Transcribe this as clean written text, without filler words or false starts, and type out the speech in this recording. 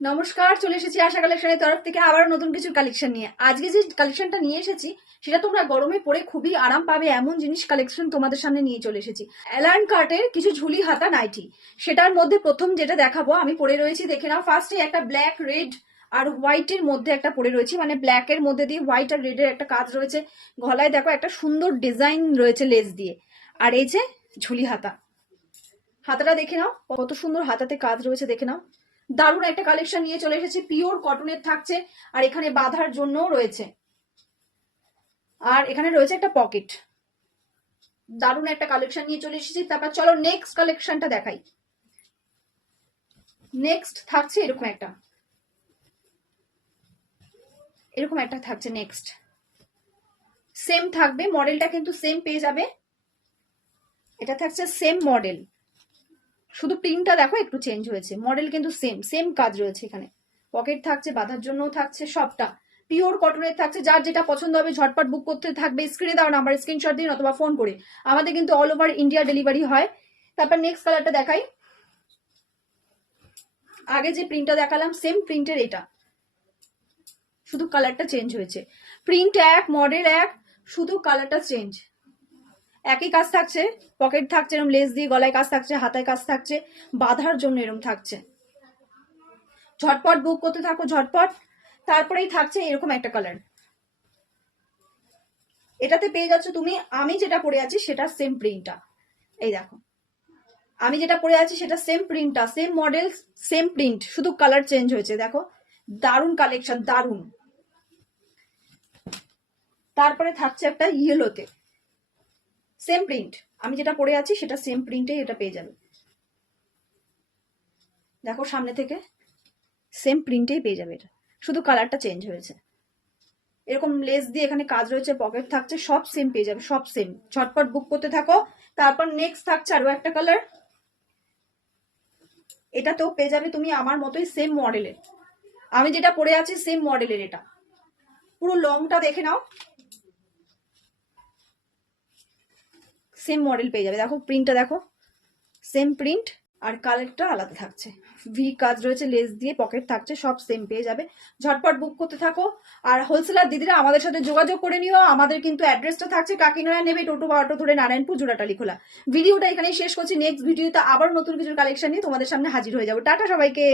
নমস্কার, চলে এসেছি আশা কালেকশনের তরফ থেকে আবার নতুন কিছু কালেকশন নিয়ে। আজকে যে কালেকশনটা নিয়ে এসেছি সেটা তোমরা গরমে পরে খুবই আরাম পাবে এমন জিনিস কালেকশন তোমাদের সামনে নিয়ে চলে এসেছি। অ্যালান কার্টের কিছু ঝুলি হাতা নাইটি। সেটার মধ্যে প্রথম যেটা দেখাবো আমি পরে রয়েছি, দেখে নাও। ফার্স্টে একটা ব্ল্যাক, রেড আর হোয়াইটের মধ্যে একটা পরে রয়েছি, মানে ব্ল্যাকের মধ্যে দিয়ে হোয়াইট আর রেডের একটা কাজ রয়েছে। গলায় দেখো একটা সুন্দর ডিজাইন রয়েছে লেস দিয়ে। আর এই যে ঝুলি হাতা, হাতাটা দেখে নাও কত সুন্দর হাতাতে কাজ রয়েছে, দেখে নাও। দারুণ একটা কালেকশন নিয়ে চলে এসেছি, পিওর কটনের থাকছে। আর এখানে বাঁধার জন্যও রয়েছে, আর এখানে রয়েছে একটা পকেট। দারুণ একটা কালেকশন নিয়ে চলে এসেছি। তারপর চলো নেক্সট কালেকশনটা দেখাই। নেক্সট থাকছে এরকম একটা থাকছে নেক্সট। সেম থাকবে, মডেলটা কিন্তু সেম পেয়ে যাবে। এটা থাকছে সেম মডেল, শুধু প্রিন্টটা দেখো একটু চেঞ্জ হয়েছে, মডেল কিন্তু সেম সেম কাজ রয়েছে। এখানে পকেট থাকছে, বাঁধার জন্য থাকছে, সবটা পিওর কটনের থাকছে। যার যেটা পছন্দ হবে ঝটপট বুক করতে থাকবে। স্ক্রিনে দেওয়া নাম্বার স্ক্রিনশট দিন অথবা ফোন করে। আমাদের কিন্তু অল ওভার ইন্ডিয়া ডেলিভারি হয়। তারপর নেক্সট কালারটা দেখাই। আগে যে প্রিন্টটা দেখালাম সেম প্রিন্টের এটা, শুধু কালারটা চেঞ্জ হয়েছে। প্রিন্ট এক, মডেল এক, শুধু কালারটা চেঞ্জ। একই কাজ থাকছে, পকেট থাকছে এরকম লেস দিয়ে, গলায় কাজ থাকছে, হাতায় কাজ থাকছে, বাঁধার জন্য এরকম থাকছে। ঝটপট বুক করতে থাকো ঝটপট। তারপরেই থাকছে এরকম একটা কালার, এটাতে পেয়ে যাচ্ছ তুমি। আমি যেটা পরে আছি সেটা সেম প্রিন্টটা, এই দেখো। আমি যেটা পরে আছি সেটা সেম প্রিন্টটা, সেম মডেল, সেম প্রিন্ট, শুধু কালার চেঞ্জ হয়েছে। দেখো দারুণ কালেকশন, দারুণ। তারপরে থাকছে একটা ইয়েলোতে, সেম প্রিন্ট। আমি যেটা পরে আছি সেটা সেম প্রিন্টে এটা পেয়ে যাবে। দেখো সামনে থেকে সেম প্রিন্টেই পেয়ে যাবে এটা, শুধু কালারটা চেঞ্জ হয়েছে। এরকম লেস দিয়ে এখানে কাজ রয়েছে, পকেট থাকছে, সব সেম পেয়ে যাবে, সব সেম। ঝটপট বুক করতে থাকো। তারপর নেক্সট থাকছে আরো একটা কালার, এটাতেও পেয়ে যাবে তুমি আমার মতোই সেম মডেলের। আমি যেটা পরে আছি সেম মডেলের, এটা পুরো লংটা দেখে নাও, সেম মডেল পেয়ে যাবে। দেখো প্রিন্টটা দেখো, সেম প্রিন্ট, আর কালারটা আলাদা থাকছে। ভি কাজ রয়েছে, লেস দিয়ে, পকেট থাকছে, সব সেম পেয়ে যাবে। ঝটপট বুক করতে থাকো। আর হোলসেলার দিদিরা আমাদের সাথে যোগাযোগ করে নিও। আমাদের কিন্তু অ্যাড্রেসটা থাকছে কাকিনাড়া, নেবে টোটো বা অটো ধরে নারায়ণপুর জোড়াটালি খোলা। ভিডিওটা এখানেই শেষ করছি। নেক্সট ভিডিওতে আবার নতুন কিছু কালেকশন নিয়ে তোমাদের সামনে হাজির হয়ে যাবো। টাটা সবাইকে।